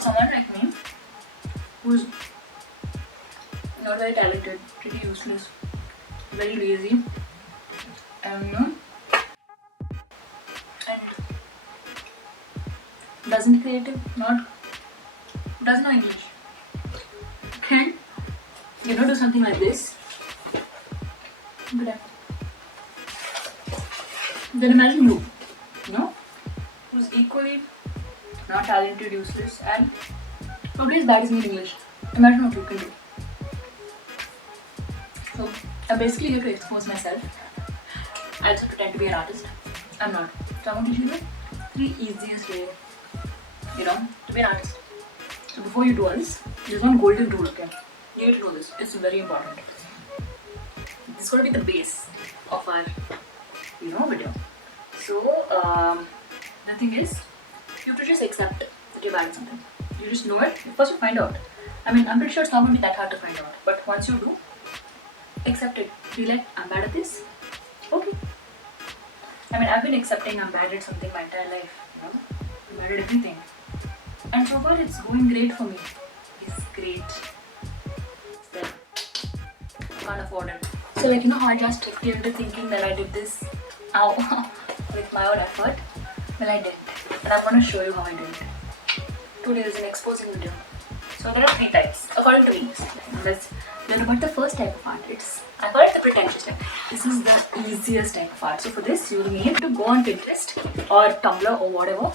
someone like me who's not very talented, pretty useless, very lazy, and and doesn't know English, can do something like this. But then imagine who's equally not talented, useless, and probably as bad as me in English. Imagine what you can do. So I'm basically here to expose myself. I also pretend to be an artist. I'm not. So I want to show you the 3 easiest way, to be an artist. So before you do all this, there's one golden rule, okay? You need to do this. It's very important. This is going to be the base of our, video. So the thing is, you have to just accept that you're bad at something. You just know it. First you find out. I mean, I'm pretty sure it's not going to be that hard to find out. But once you do, accept it. Be like, I'm bad at this. Okay. I mean, I've been accepting I'm bad at something my entire life. I'm bad at everything. And so far, it's going great for me. It's great. Still, I can't afford it. So how I just tricked you into thinking that I did this with my own effort? Well, I didn't. And I'm going to show you how I did it. Today is an exposing video. So there are 3 types, according to me. Then about the first type of art, I call it the pretentious type. This is the easiest type of art. So for this, you will need to go on Pinterest or Tumblr or whatever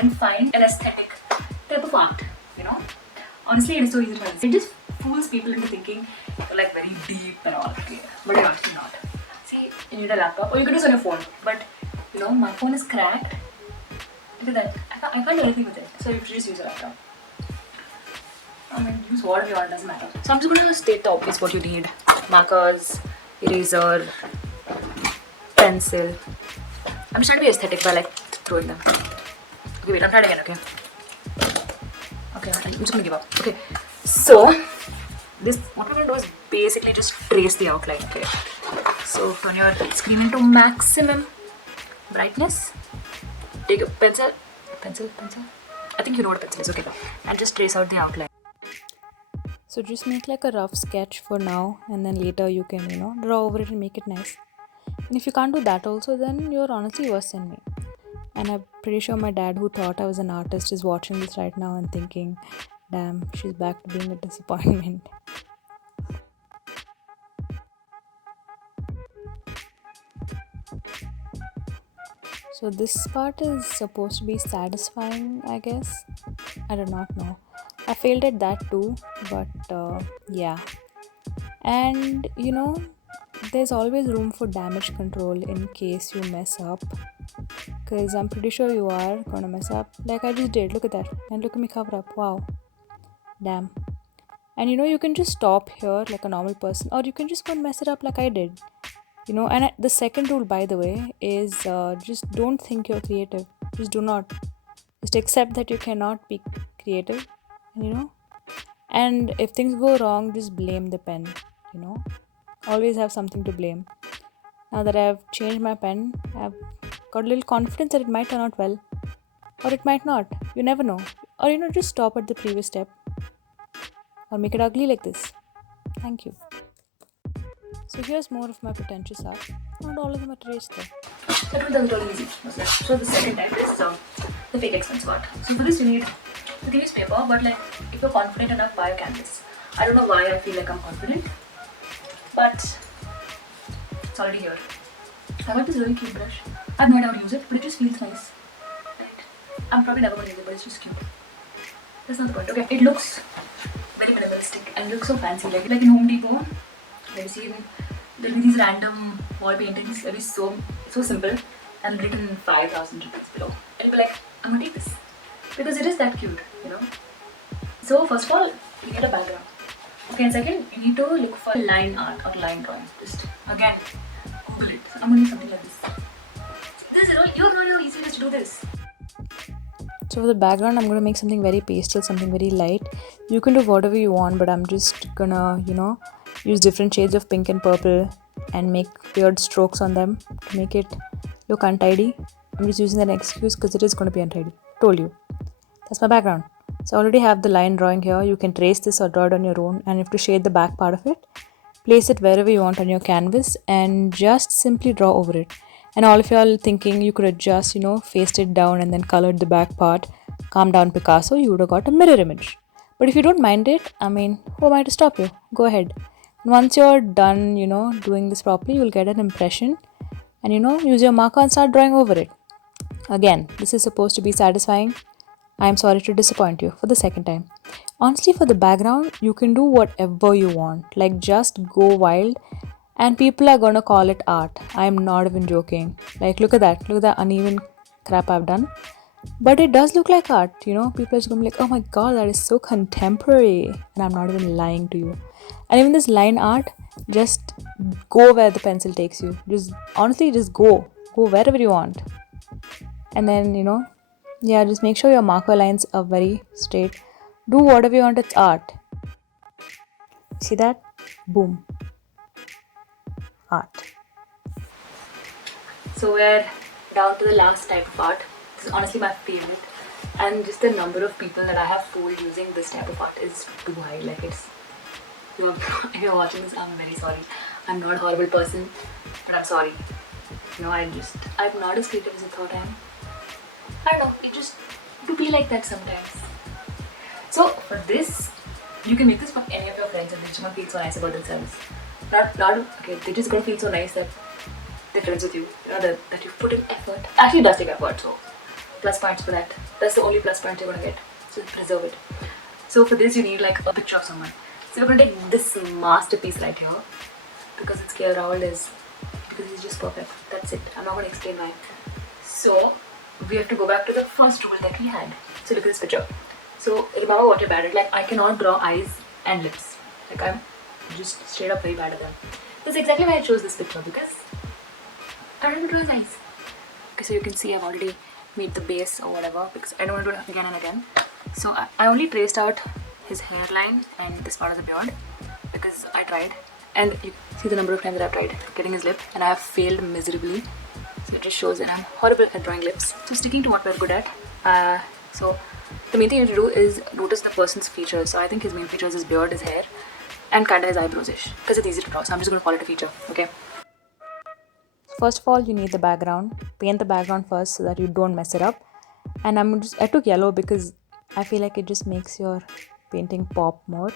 and find an aesthetic type of art. Honestly, it is so easy to find. It just fools people into thinking you're like very deep and all. Okay. But you're actually not. See, you need a laptop or you can do this on your phone. But my phone is cracked. Look at that. I can't do anything with it. So you have to just use a laptop. I mean, use whatever you want, doesn't matter. So I'm just going to state the obvious what you need. Markers, eraser, pencil. I'm just trying to be aesthetic by throwing them. Okay, wait, I'm trying again, okay? Okay, I'm just going to give up. Okay, so what we're going to do is basically just trace the outline, okay? So turn your screen into maximum brightness. Take a pencil. I think you know what a pencil is, okay? And just trace out the outline. So just make like a rough sketch for now, and then later you can, draw over it and make it nice. And if you can't do that also, then you're honestly worse than me. And I'm pretty sure my dad, who thought I was an artist, is watching this right now and thinking, damn, she's back to being a disappointment. So this part is supposed to be satisfying, I guess. I do not know. I failed at that too, but yeah. And there's always room for damage control in case you mess up. Because I'm pretty sure you are gonna mess up. Like I just did. Look at that. And look at me cover up. Wow. Damn. And you can just stop here like a normal person, or you can just go and mess it up like I did. And the second rule, by the way, is just don't think you're creative. Just do not. Just accept that you cannot be creative. And if things go wrong, just blame the pen. Always have something to blame. Now that I've changed my pen, I've got a little confidence that it might turn out well, or it might not. You never know. Or just stop at the previous step, or make it ugly like this. Thank you. So here's more of my pretentious art. Not all of them are traced though. That was really easy. So the second type is the fake expensive art. So for this you need the thing is paper, but if you're confident enough, buy a canvas. I don't know why I feel like I'm confident, but it's already here. I got this really cute brush. I have no idea how to use it, but it just feels nice. Right? I'm probably never going to use it, but it's just cute. That's not the point. Okay, it looks very minimalistic and looks so fancy. Like in Home Depot, have you seen there'll be these random wall paintings. They'll be so simple and written 5,000 rupees below. And you'll be like, I'm gonna take this. Because it is that cute, So first of all, you need a background. Okay, and second, you need to look for line art or line drawing. Just again, Google it. I'm gonna do something like this. This is all. You have no idea how easy it is to do this. So for the background, I'm gonna make something very pastel, something very light. You can do whatever you want, but I'm just gonna, use different shades of pink and purple and make weird strokes on them to make it look untidy. I'm just using that excuse because it is gonna be untidy. Told you. That's my background. So I already have the line drawing here. You can trace this or draw it on your own. And if to shade the back part of it, place it wherever you want on your canvas and just simply draw over it. And all of y'all thinking you could have just, faced it down and then colored the back part, calm down Picasso, you would have got a mirror image. But if you don't mind it, I mean, who am I to stop you? Go ahead. And once you're done, doing this properly, you'll get an impression and, use your marker and start drawing over it. Again, this is supposed to be satisfying. I am sorry to disappoint you for the second time. Honestly, for the background, you can do whatever you want. Like, just go wild, and people are gonna call it art. I am not even joking. Like, look at that. Look at that uneven crap I've done. But it does look like art, People are just gonna be like, oh my god, that is so contemporary. And I'm not even lying to you. And even this line art, just go where the pencil takes you. Just honestly, just go. Go wherever you want. And then, just make sure your marker lines are very straight. Do whatever you want, it's art. See that? Boom. Art. So we're down to the last type of art. This is honestly my favorite. And just the number of people that I have fooled using this type of art is too high. Like, it's... if you're watching this, I'm very sorry. I'm not a horrible person, but I'm sorry. I'm not as creative as I thought I am. I don't know, it just to be like that sometimes. So for this, you can make this for any of your friends and they're just gonna feel so nice about themselves. They're just gonna feel so nice that they're friends with you. That you put in effort. Actually, it does take effort, so plus points for that. That's the only plus point you're gonna get. So preserve it. So for this, you need like a picture of someone. So we're gonna take this masterpiece right here because it's KL Rahul because he's just perfect. That's it. I'm not gonna explain why. So we have to go back to the first rule that we had. So look at this picture. So remember what you're bad at. Like, I cannot draw eyes and lips. Like, I'm just straight up very bad at them. That's exactly why I chose this picture, because I don't draw his eyes. Okay, so you can see I've already made the base or whatever because I don't want to do it again and again. So I only traced out his hairline and this part of the beard because I tried. And you see the number of times that I've tried getting his lip and I have failed miserably. So it just shows that I'm horrible at drawing lips. So sticking to what we're good at. So the main thing you have to do is notice the person's features. So I think his main feature is his beard, his hair, and kind of his eyebrows-ish. Because it's easy to draw. So I'm just going to call it a feature. Okay. First of all, you need the background. Paint the background first so that you don't mess it up. And I took yellow because I feel like it just makes your painting pop more.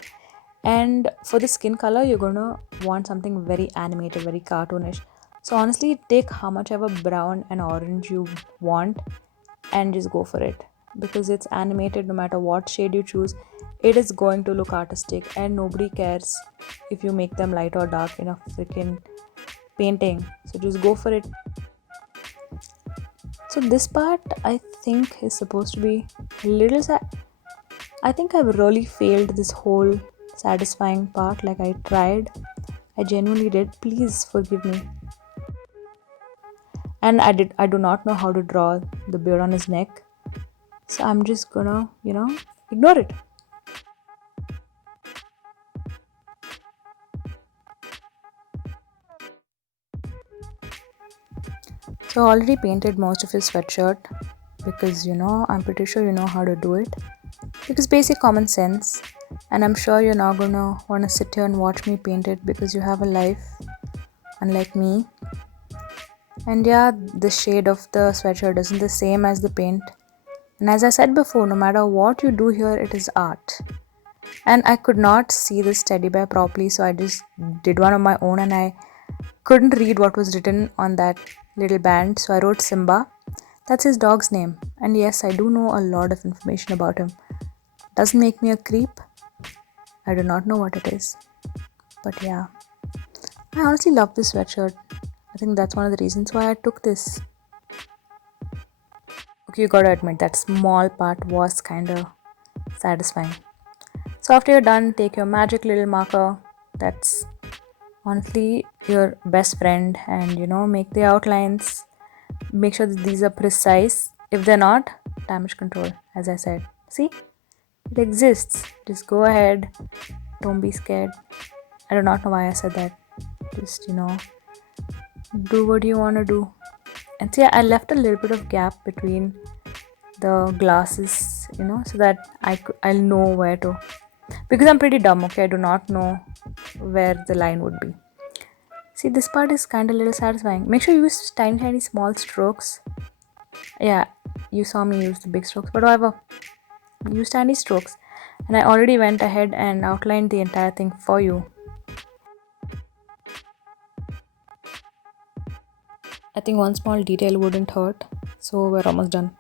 And for the skin color, you're going to want something very animated, very cartoonish. So honestly, take how much ever brown and orange you want and just go for it. Because it's animated, no matter what shade you choose, it is going to look artistic and nobody cares if you make them light or dark in a freaking painting. So just go for it. So this part, I think, is supposed to be a little sad. I think I've really failed this whole satisfying part. Like, I tried. I genuinely did. Please forgive me. And I do not know how to draw the beard on his neck. So I'm just gonna, ignore it. So I already painted most of his sweatshirt because, I'm pretty sure you know how to do it. Because basic common sense. And I'm sure you're not gonna wanna sit here and watch me paint it because you have a life, unlike me. And yeah, the shade of the sweatshirt isn't the same as the paint. And as I said before, no matter what you do here, it is art. And I could not see this teddy bear properly, so I just did one of my own and I couldn't read what was written on that little band. So I wrote Simba. That's his dog's name. And yes, I do know a lot of information about him. Doesn't make me a creep. I do not know what it is. But yeah, I honestly love this sweatshirt. I think that's one of the reasons why I took this. Okay, you gotta admit that small part was kinda satisfying. So after you're done, take your magic little marker. That's honestly your best friend and make the outlines. Make sure that these are precise. If they're not, damage control, as I said. See? It exists. Just go ahead. Don't be scared. I do not know why I said that. Just, do what you want to do. And see, I left a little bit of gap between the glasses so that I'll know where to, because I'm pretty dumb. Okay, I do not know where the line would be. See, this part is kind of a little satisfying. Make sure you use tiny, tiny, small strokes. Yeah, you saw me use the big strokes, but whatever. Use tiny strokes. And I already went ahead and outlined the entire thing for you. I think one small detail wouldn't hurt, so we're almost done.